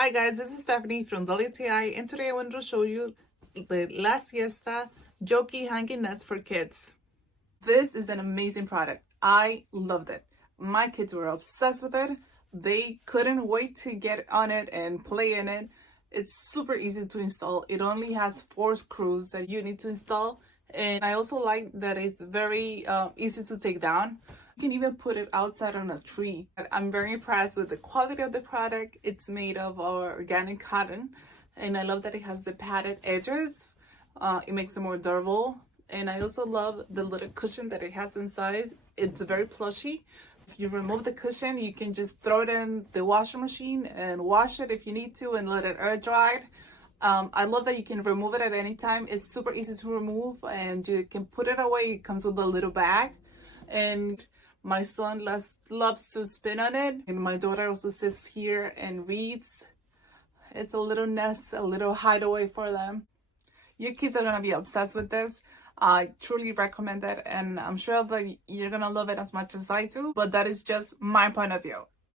Hi guys, this is Stephanie from WTI, and today I wanted to show you the La Siesta Jokey Hanging Nest for kids. This is an amazing product. I loved it. My kids were obsessed with it. They couldn't wait to get on it and play in it. It's super easy to install. It only has 4 screws that you need to install. And I also like that it's very easy to take down. You can even put it outside on a tree. I'm very impressed with the quality of the product. It's made of organic cotton, and I love that it has the padded edges. It makes it more durable. And I also love the little cushion that it has inside. It's very plushy. If you remove the cushion, you can just throw it in the washing machine and wash it if you need to and let it air dry. I love that you can remove it at any time. It's super easy to remove and you can put it away. It comes with a little bag. And my son loves to spin on it. And my daughter also sits here and reads. It's a little nest, a little hideaway for them. Your kids are going to be obsessed with this. I truly recommend it. And I'm sure that you're going to love it as much as I do. But that is just my point of view.